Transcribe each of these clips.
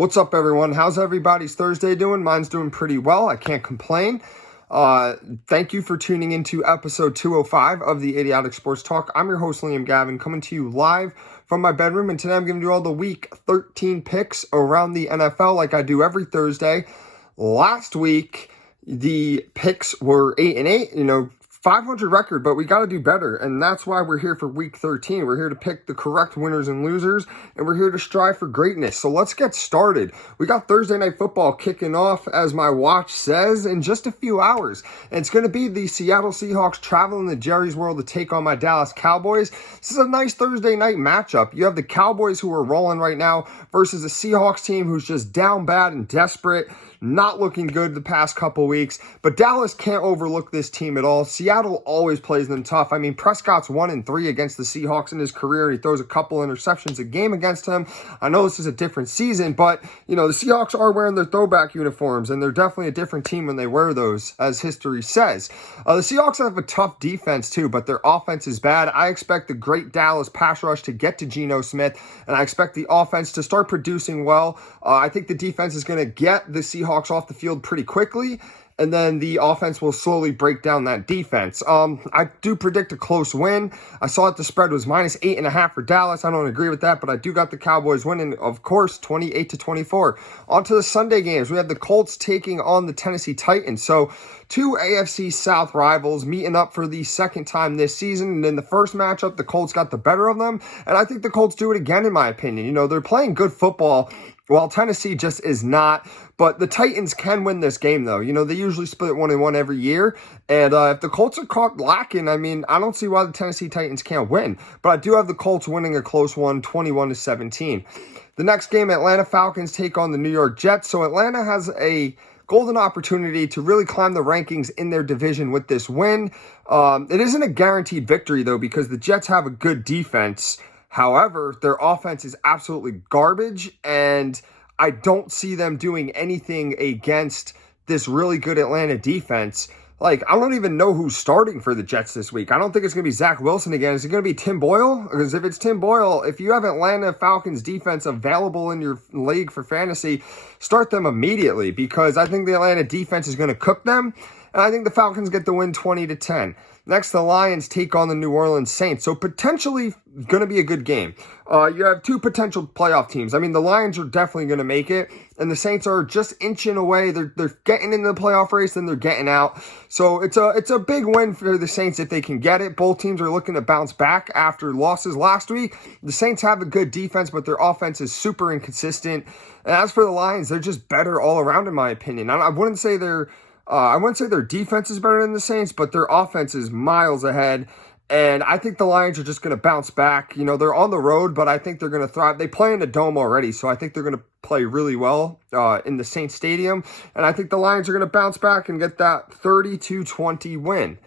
What's up, everyone? How's everybody's Thursday doing? Mine's doing pretty well. I can't complain. Thank you for tuning into episode 205 of the Idiotic Sports Talk. I'm your host, Liam Gavin, coming to you live from my bedroom, and today I'm giving you all the Week 13 picks around the NFL like I do every Thursday. Last week, the picks were 8-8, 500 record, but we got to do better, and that's why we're here for Week 13. We're here to pick the correct winners and losers, and we're here to strive for greatness. So let's get started. We got Thursday Night Football kicking off, as my watch says, in just a few hours. And it's going to be the Seattle Seahawks traveling to Jerry's World to take on my Dallas Cowboys. This is a nice Thursday night matchup. You have the Cowboys, who are rolling right now, versus the Seahawks team, who's just down bad and desperate. Not looking good the past couple weeks, but Dallas can't overlook this team at all. Seattle always plays them tough. I mean, Prescott's 1-3 against the Seahawks in his career, and he throws a couple interceptions a game against him. I know this is a different season, but, the Seahawks are wearing their throwback uniforms, and they're definitely a different team when they wear those, as history says. The Seahawks have a tough defense, too, but their offense is bad. I expect the great Dallas pass rush to get to Geno Smith, and I expect the offense to start producing well. I think the defense is going to get the Seahawks off the field pretty quickly, and then the offense will slowly break down that defense. I do predict a close win. I saw that the spread was -8.5 for Dallas. I don't agree with that, but I do got the Cowboys winning, of course, 28-24. On to the Sunday games. We have the Colts taking on the Tennessee Titans. So two AFC South rivals meeting up for the second time this season. And in the first matchup, the Colts got the better of them. And I think the Colts do it again, in my opinion. They're playing good football, while Tennessee just is not. But the Titans can win this game, though. They usually split 1-1 every year. And if the Colts are caught lacking, I don't see why the Tennessee Titans can't win. But I do have the Colts winning a close one, 21-17. The next game, Atlanta Falcons take on the New York Jets. So Atlanta has a golden opportunity to really climb the rankings in their division with this win. It isn't a guaranteed victory, though, because the Jets have a good defense. However, their offense is absolutely garbage, and I don't see them doing anything against this really good Atlanta defense. I don't even know who's starting for the Jets this week. I don't think it's going to be Zach Wilson again. Is it going to be Tim Boyle? Because if it's Tim Boyle, if you have Atlanta Falcons defense available in your league for fantasy, start them immediately, because I think the Atlanta defense is going to cook them, and I think the Falcons get the win 20-10. Next, the Lions take on the New Orleans Saints. So potentially going to be a good game. You have two potential playoff teams. The Lions are definitely going to make it, and the Saints are just inching away. They're getting into the playoff race, then they're getting out. So it's a big win for the Saints if they can get it. Both teams are looking to bounce back after losses last week. The Saints have a good defense, but their offense is super inconsistent. And as for the Lions, they're just better all around, in my opinion. I wouldn't say their defense is better than the Saints, but their offense is miles ahead. And I think the Lions are just going to bounce back. They're on the road, but I think they're going to thrive. They play in the Dome already, so I think they're going to play really well in the Saints Stadium. And I think the Lions are going to bounce back and get that 30-20 win.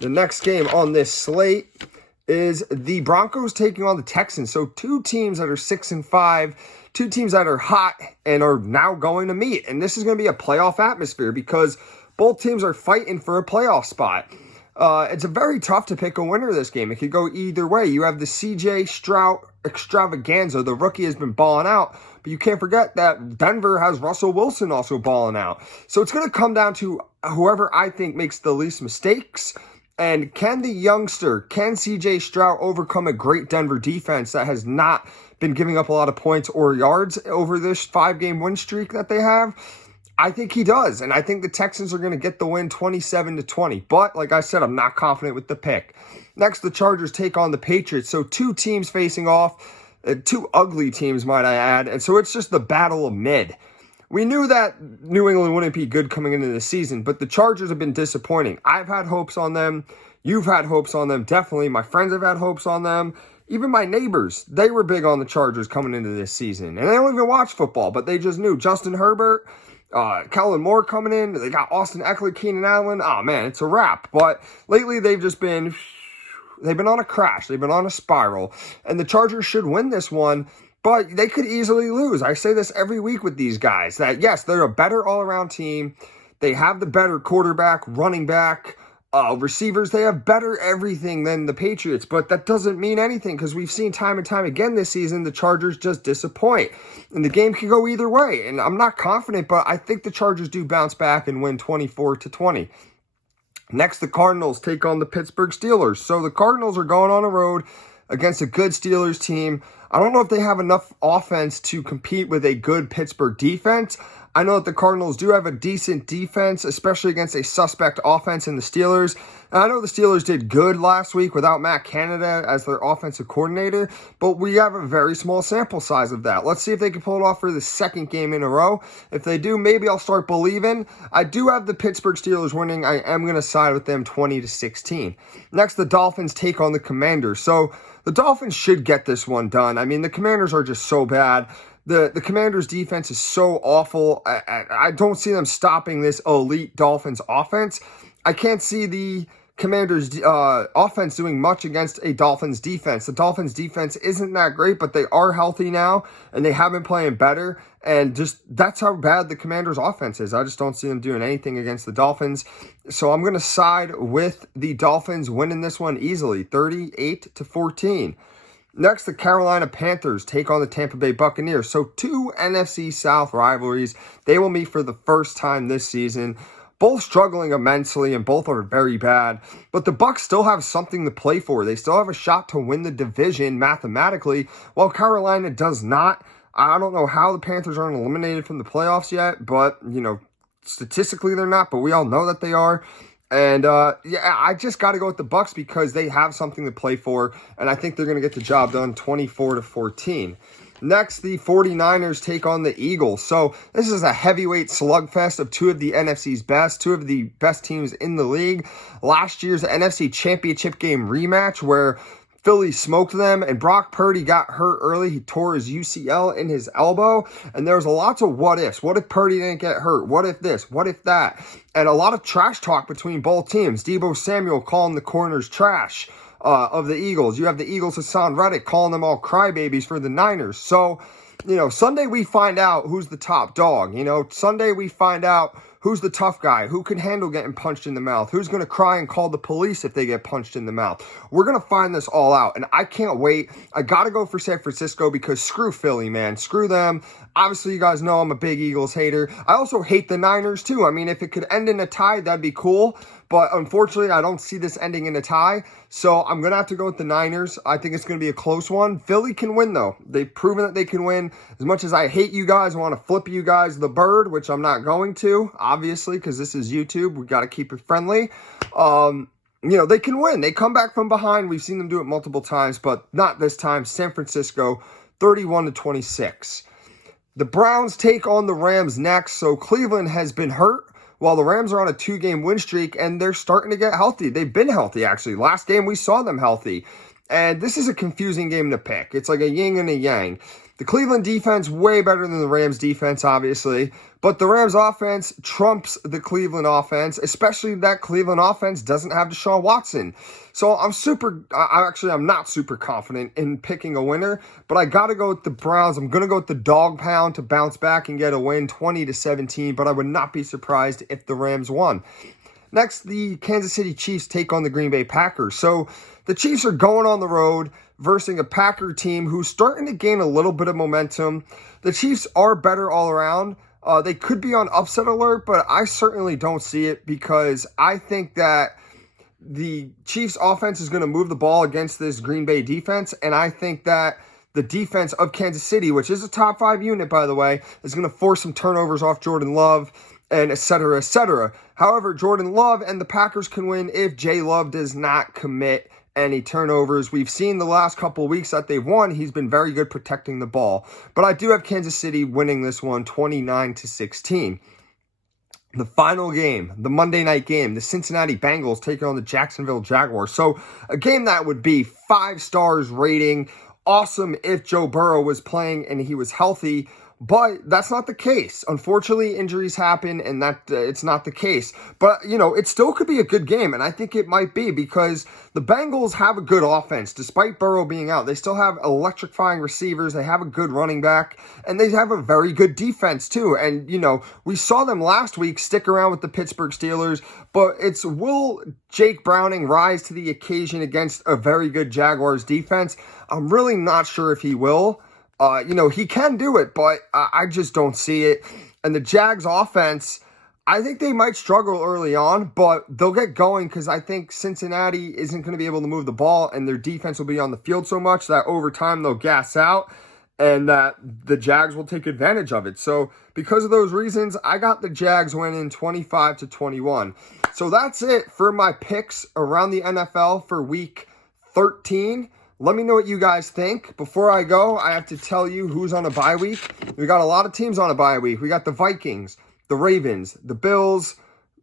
The next game on this slate is the Broncos taking on the Texans. So two teams that are 6-5, two teams that are hot and are now going to meet. And this is going to be a playoff atmosphere, because both teams are fighting for a playoff spot. It's very tough to pick a winner of this game. It could go either way. You have the C.J. Stroud extravaganza. The rookie has been balling out, but you can't forget that Denver has Russell Wilson also balling out. So it's going to come down to whoever I think makes the least mistakes. And can C.J. Stroud overcome a great Denver defense that has not been giving up a lot of points or yards over this 5-game win streak that they have? I think he does, and I think the Texans are going to get the win 27-20. But, like I said, I'm not confident with the pick. Next, the Chargers take on the Patriots. So two teams facing off, two ugly teams, might I add. And so it's just the battle of mid. We knew that New England wouldn't be good coming into the season, but the Chargers have been disappointing. I've had hopes on them. You've had hopes on them, definitely. My friends have had hopes on them. Even my neighbors, they were big on the Chargers coming into this season. And they don't even watch football, but they just knew Justin Herbert, Kellen Moore coming in. They got Austin Eckler, Keenan Allen. Oh, man, it's a wrap. But lately, they've been on a crash. They've been on a spiral. And the Chargers should win this one, but they could easily lose. I say this every week with these guys, that, yes, they're a better all-around team. They have the better quarterback, running back, Receivers, they have better everything than the Patriots, but that doesn't mean anything because we've seen time and time again this season the Chargers just disappoint. And the game can go either way. And I'm not confident, but I think the Chargers do bounce back and win 24-20. Next, the Cardinals take on the Pittsburgh Steelers. So the Cardinals are going on the road against a good Steelers team. I don't know if they have enough offense to compete with a good Pittsburgh defense. I know that the Cardinals do have a decent defense, especially against a suspect offense in the Steelers. And I know the Steelers did good last week without Matt Canada as their offensive coordinator, but we have a very small sample size of that. Let's see if they can pull it off for the second game in a row. If they do, maybe I'll start believing. I do have the Pittsburgh Steelers winning. I am going to side with them 20-16. Next, the Dolphins take on the Commanders. So the Dolphins should get this one done. I mean, the Commanders are just so bad. The Commanders' defense is so awful. I don't see them stopping this elite Dolphins offense. I can't see the Commanders' offense doing much against a Dolphins defense. The Dolphins' defense isn't that great, but they are healthy now, and they have been playing better. And just that's how bad the Commanders' offense is. I just don't see them doing anything against the Dolphins. So I'm going to side with the Dolphins winning this one easily, 38-14. Next, the Carolina Panthers take on the Tampa Bay Buccaneers. So two NFC South rivalries. They will meet for the first time this season. Both struggling immensely and both are very bad. But the Bucs still have something to play for. They still have a shot to win the division mathematically, while Carolina does not. I don't know how the Panthers aren't eliminated from the playoffs yet, but, statistically they're not, but we all know that they are. And, I just got to go with the Bucs because they have something to play for, and I think they're going to get the job done 24-14. Next, the 49ers take on the Eagles. So this is a heavyweight slugfest of two of the NFC's best, two of the best teams in the league. Last year's NFC Championship game rematch where Philly smoked them, and Brock Purdy got hurt early. He tore his UCL in his elbow, and there was lots of what ifs. What if Purdy didn't get hurt? What if this? What if that? And a lot of trash talk between both teams. Deebo Samuel calling the corners trash of the Eagles. You have the Eagles' Hassan Reddick calling them all crybabies for the Niners. So, Sunday we find out who's the top dog. Sunday we find out who's the tough guy, who can handle getting punched in the mouth, who's going to cry and call the police if they get punched in the mouth. We're going to find this all out, and I can't wait. I got to go for San Francisco because screw Philly, man. Screw them. Obviously, you guys know I'm a big Eagles hater. I also hate the Niners, too. I mean, if it could end in a tie, that'd be cool. But unfortunately, I don't see this ending in a tie. So I'm going to have to go with the Niners. I think it's going to be a close one. Philly can win, though. They've proven that they can win. As much as I hate you guys, want to flip you guys the bird, which I'm not going to, obviously, because this is YouTube. We got to keep it friendly. They can win. They come back from behind. We've seen them do it multiple times, but not this time. San Francisco, 31-26. The Browns take on the Rams next. So Cleveland has been hurt, while the Rams are on a 2-game win streak, and they're starting to get healthy. They've been healthy, actually. Last game, we saw them healthy. And this is a confusing game to pick. It's like a yin and a yang. The Cleveland defense, way better than the Rams defense, obviously. But the Rams offense trumps the Cleveland offense, especially that Cleveland offense doesn't have Deshaun Watson. So I'm not super confident in picking a winner, but I got to go with the Browns. I'm going to go with the dog pound to bounce back and get a win, 20-17, but I would not be surprised if the Rams won. Next, the Kansas City Chiefs take on the Green Bay Packers. So the Chiefs are going on the road versus a Packer team who's starting to gain a little bit of momentum. The Chiefs are better all around. They could be on upset alert, but I certainly don't see it because I think that the Chiefs offense is going to move the ball against this Green Bay defense, and I think that the defense of Kansas City, which is a top 5 unit, by the way, is going to force some turnovers off Jordan Love, and et cetera, et cetera. However, Jordan Love and the Packers can win if Jay Love does not commit any turnovers. We've seen the last couple of weeks that they've won. He's been very good protecting the ball. But I do have Kansas City winning this one 29-16. The final game, the Monday night game, the Cincinnati Bengals taking on the Jacksonville Jaguars. So a game that would be 5 stars rating. Awesome if Joe Burrow was playing and he was healthy. But that's not the case. Unfortunately, injuries happen, and that it's not the case. But, it still could be a good game, and I think it might be because the Bengals have a good offense. Despite Burrow being out, they still have electrifying receivers. They have a good running back, and they have a very good defense, too. And, we saw them last week stick around with the Pittsburgh Steelers, but will Jake Browning rise to the occasion against a very good Jaguars defense? I'm really not sure if he will. He can do it, but I just don't see it. And the Jags offense, I think they might struggle early on, but they'll get going because I think Cincinnati isn't going to be able to move the ball, and their defense will be on the field so much that over time they'll gas out, and that the Jags will take advantage of it. So because of those reasons, I got the Jags winning 25-21. So that's it for my picks around the NFL for week 13. Let me know what you guys think. Before I go, I have to tell you who's on a bye week. We got a lot of teams on a bye week. We got the Vikings, the Ravens, the Bills,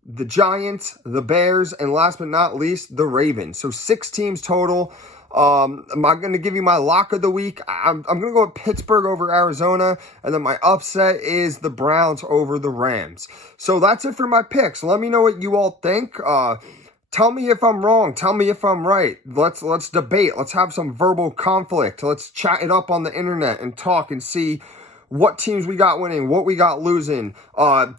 the Giants, the Bears, and last but not least, the Ravens. So 6 teams total. I'm going to give you my lock of the week. I'm going to go with Pittsburgh over Arizona, and then my upset is the Browns over the Rams. So that's it for my picks. Let me know what you all think. Tell me if I'm wrong. Tell me if I'm right. Let's debate. Let's have some verbal conflict. Let's chat it up on the internet and talk and see what teams we got winning, what we got losing.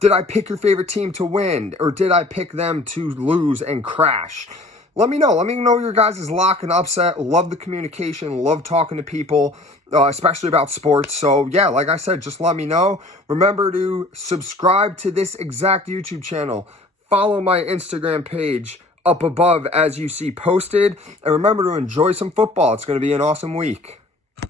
Did I pick your favorite team to win, or did I pick them to lose and crash? Let me know. Let me know your guys' lock and upset. Love the communication. Love talking to people, especially about sports. So, yeah, like I said, just let me know. Remember to subscribe to this exact YouTube channel. Follow my Instagram page up above as you see posted. And remember to enjoy some football. It's going to be an awesome week.